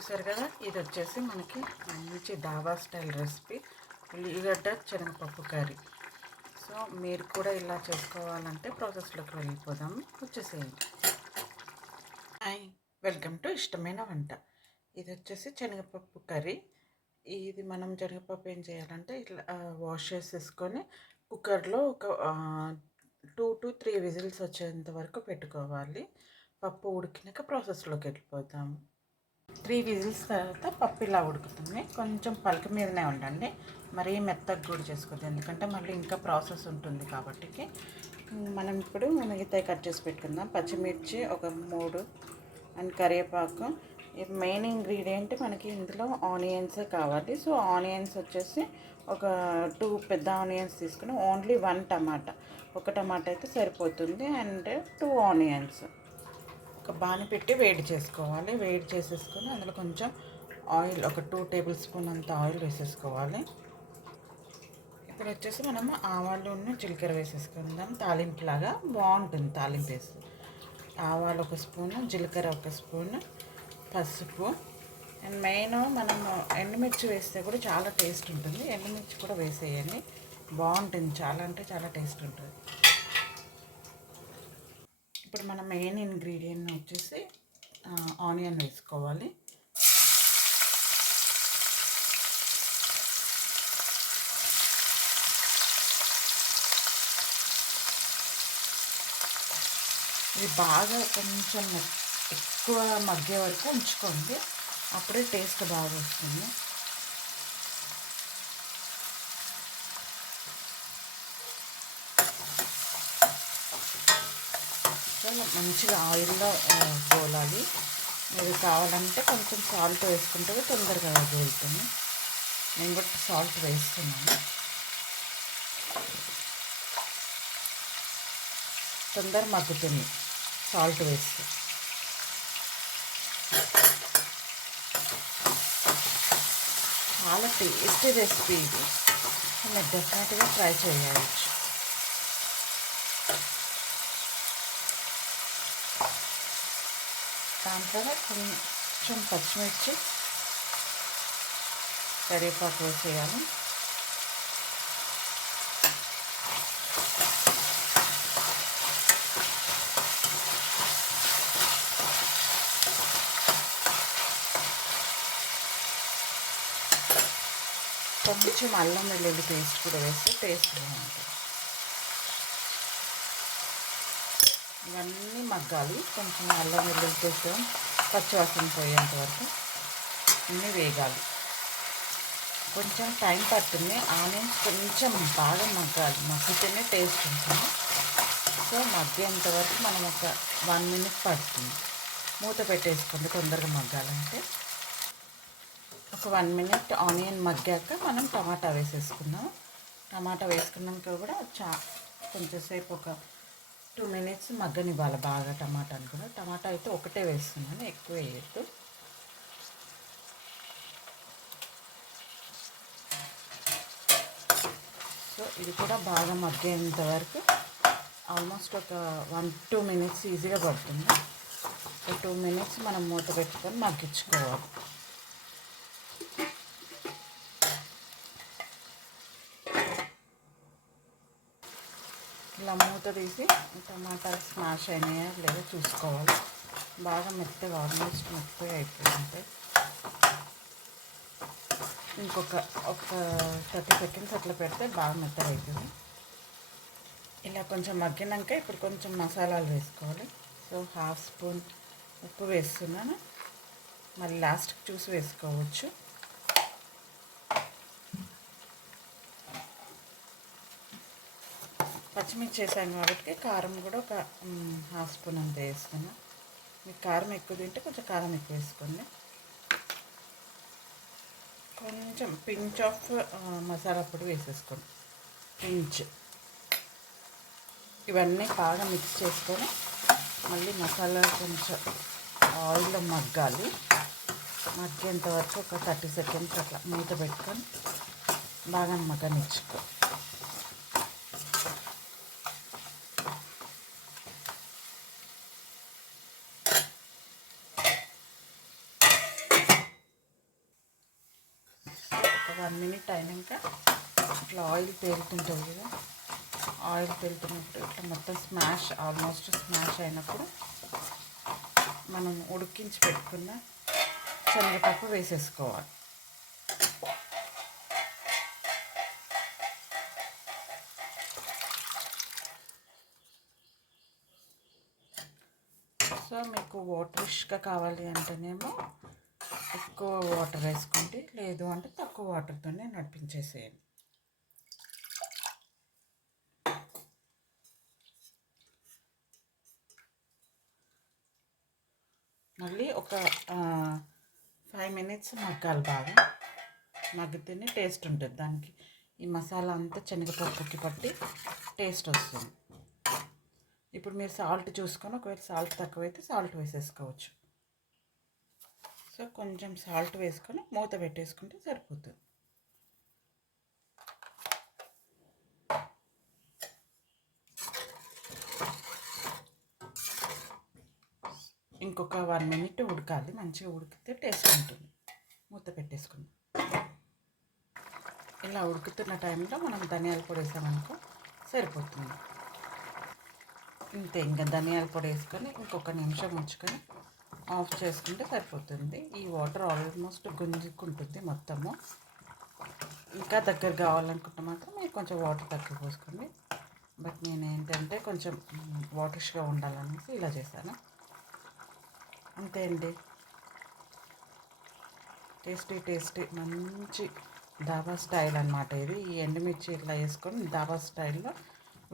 చూసారు కదా? ఇది వచ్చేసి మనకి మంచి డాబా స్టైల్ రెసిపీ. ఉల్లిగడ్డ శనగపప్పు కర్రీ. సో మీరు కూడా ఇలా చేసుకోవాలంటే ప్రాసెస్లోకి వెళ్ళిపోదాం. వచ్చేసేయండి. హాయ్ వెల్కమ్ టు ఇష్టమైన వంట. ఇది వచ్చేసి శనగపప్పు కర్రీ. ఇది మనం శనగపప్పు ఏం చేయాలంటే ఇట్లా వాష్ చేసేసుకొని కుక్కర్లో ఒక టూ టు త్రీ విజిల్స్ వచ్చేంత వరకు పెట్టుకోవాలి. పప్పు ఉడికినాక ప్రాసెస్లోకి వెళ్ళిపోతాము త్రీ విజిల్స్ తర్వాత పప్పు ఇలా ఉడుకుతుంది. కొంచెం పలక మీదనే ఉండండి. మరీ మెత్తగా కూడా చేసుకోవద్దు. ఎందుకంటే మళ్ళీ ఇంకా ప్రాసెస్ ఉంటుంది కాబట్టి మనం ఇప్పుడు మిగతాయి కట్ చేసి పెట్టుకుందాం. పచ్చిమిర్చి ఒక మూడు అండ్ కరివేపాకు. మెయిన్ ఇంగ్రీడియంట్ మనకి ఇందులో ఆనియన్సే కావాలి. సో ఆనియన్స్ వచ్చేసి ఒక టూ పెద్ద ఆనియన్స్ తీసుకుని ఓన్లీ వన్ టమాటా. ఒక టమాటా అయితే సరిపోతుంది. And two onions. ఒక బాణ పెట్టి వేడి చేసుకోవాలి. వేడి చేసేసుకొని అందులో కొంచెం ఆయిల్ ఒక టూ టేబుల్ స్పూన్ అంత ఆయిల్ వేసేసుకోవాలి. ఇప్పుడు వచ్చేసి మనము ఆవాలు జీలకర్ర వేసేసుకుందాం. తాలింపులాగా బాగుంటుంది తాలింపు వేసి ఆవాలు ఒక స్పూన్ జీలకర్ర ఒక స్పూన్ పసుపు. అండ్ మెయిన్ మనం ఎండుమిర్చి వేస్తే కూడా చాలా టేస్ట్ ఉంటుంది. ఎండుమిర్చి కూడా వేసేయండి. బాగుంటుంది. చాలా అంటే చాలా టేస్ట్ ఉంటుంది. ఇప్పుడు మన మెయిన్ ఇంగ్రీడియంట్ వచ్చేసి ఆనియన్ వేసుకోవాలి. ఇది బాగా కొంచెం ఎక్కువ మగ్గే వరకు ఉంచుకోండి. అప్పుడే టేస్ట్ బాగా వస్తుంది. మంచిగా ఆయిల్లో గోలాలి. మీరు కావాలంటే కొంచెం సాల్ట్ వేసుకుంటే తొందరగా గోలుతుంది. నేను కూడా సాల్ట్ వేస్తున్నాను. తొందర మగ్గుతుంది సాల్ట్ వేస్తే. చాలా టేస్టీ రెసిపీ ఇది. మీరు డెఫినెట్గా ట్రై చేయవచ్చు. దాంట్లో కొంచెం పచ్చిమిర్చి కరివేపాకు వేసేయాలి. కొంచెం అల్లం వెల్లుల్లి పేస్ట్ కూడా వేస్తే టేస్ట్ బాగుంటుంది. ఇవన్నీ మగ్గాలి. కొంచెం అల్లం వెల్లుల్లి పేస్ట్ పచ్చివాసన పోయేంత వరకు అన్నీ వేగాలి. కొంచెం టైం పడుతుంది. ఆనియన్స్ కొంచెం బాగా మగ్గాలి. మగ్గితేనే టేస్ట్ ఉంటుంది. సో మగ్గేంత వరకు మనం ఒక వన్ మినిట్ పడుతుంది. మూత పెట్టేసుకోండి తొందరగా మగ్గాలంటే ఒక వన్ మినిట్ ఆనియన్ మగ్గాక మనం టమాటా వేసేసుకుందాం. టమాటా వేసుకున్నాక కూడా చా కొంచెంసేపు ఒక టూ మినిట్స్ మగ్గనివ్వాలి బాగా టమాటా కూడా. టమాటా అయితే ఒకటే వేస్తున్నాను ఎక్కువ వేయద్దు. సో ఇది కూడా బాగా మగ్గేంత వరకు ఆల్మోస్ట్ ఒక వన్ టూ మినిట్స్ ఈజీగా పడుతుంది. ఒక టూ మినిట్స్ మనం మూత పెట్టుకొని మగ్గించుకోవాలి. ఇలా మూత తీసి టమాటాలు స్మాష్ అయినాయా లేదా చూసుకోవాలి. బాగా మెత్తగా ఆల్మోస్ట్ మెత్తగా అయిపోయింది. ఇంకొక ఒక థర్టీ సెకండ్స్ అట్లా పెడితే బాగా మెత్తగా అవుతుంది ఇలా కొంచెం మగ్గినాక ఇప్పుడు కొంచెం మసాలాలు వేసుకోవాలి. సో హాఫ్ స్పూన్ ఉప్పు వేస్తున్నాను. మళ్ళీ లాస్ట్కి చూసి వేసుకోవచ్చు. పచ్చిమిర్చి వేసాను కాబట్టి కారం కూడా ఒక హాఫ్ స్పూన్ అంత వేసుకున్నా. మీకు కారం ఎక్కువ తింటే కొంచెం కారం ఎక్కువ వేసుకోండి. కొంచెం పించ్ ఆఫ్ మసాలా పొడి వేసేసుకోండి. పించ్. ఇవన్నీ బాగా మిక్స్ చేసుకొని మళ్ళీ మసాలా కొంచెం ఆయిల్లో మగ్గాలి. మగ్గేంత వరకు ఒక థర్టీ సెకండ్స్ అట్లా మూత పెట్టుకొని బాగా మగ్గనిచ్చుకో. వన్ మినిట్ అయినాక ఇట్లా ఆయిల్ తేలుతుంటుంది కదా ఆయిల్ తేలుతున్నప్పుడు ఇట్లా మొత్తం స్మాష్ ఆల్మోస్ట్ స్మాష్ అయినప్పుడు మనం ఉడికించి పెట్టుకున్న శనగపప్పు వేసేసుకోవాలి. సో మీకు వాటరిష్గా కావాలి అంటేనేమో ఎక్కువ వాటర్ వేసుకోండి లేదు అంటే తక్కువ వాటర్తోనే నడిపించేసేయండి. మళ్ళీ ఒక ఫైవ్ మినిట్స్ మగ్గాలి బాగా. మగ్గితేనే టేస్ట్ ఉంటుంది దానికి. ఈ మసాలా అంతా శనగపప్పుకి పట్టి టేస్ట్ వస్తుంది. ఇప్పుడు మీరు సాల్ట్ చూసుకొని ఒకవేళ సాల్ట్ తక్కువైతే సాల్ట్ వేసేసుకోవచ్చు. సో కొంచెం సాల్ట్ వేసుకొని మూత పెట్టేసుకుంటే సరిపోతుంది. ఇంకొక వన్ మినిట్ ఉడకాలి మంచిగా ఉడికితే టేస్ట్ ఉంటుంది. మూత పెట్టేసుకుందాం. ఇలా ఉడుకుతున్న టైంలో మనం ధనియాల పొడి వేసామనుకో సరిపోతుంది. ఇంతే ఇంకా ధనియాల పొడి వేసుకొని ఇంకొక నిమిషం ఉంచుకొని ఆఫ్ చేసుకుంటే సరిపోతుంది. ఈ వాటర్ ఆల్మోస్ట్ గుంజుకుంటుంది మొత్తము. ఇంకా దగ్గర కావాలనుకుంటే మాత్రం మీరు కొంచెం వాటర్ తక్కువ పోసుకోండి. బట్ నేను ఏంటంటే కొంచెం వాటర్స్గా ఉండాలనేసి ఇలా చేశాను. అంతే అండి. టేస్టీ టేస్టీ మంచి ధాబా స్టైల్ అనమాట ఇది. ఈ ఎండుమిర్చి ఇట్లా వేసుకొని దాబా స్టైల్లో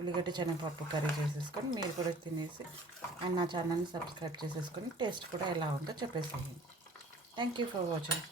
ఉల్లిగడ్డ శనగపప్పు కర్రీ చేసేసుకొని మీరు కూడా తినేసి అండ్ నా ఛానల్ని సబ్స్క్రైబ్ చేసేసుకొని టేస్ట్ కూడా ఎలా ఉందో చెప్పేసేయండి. Thank you for watching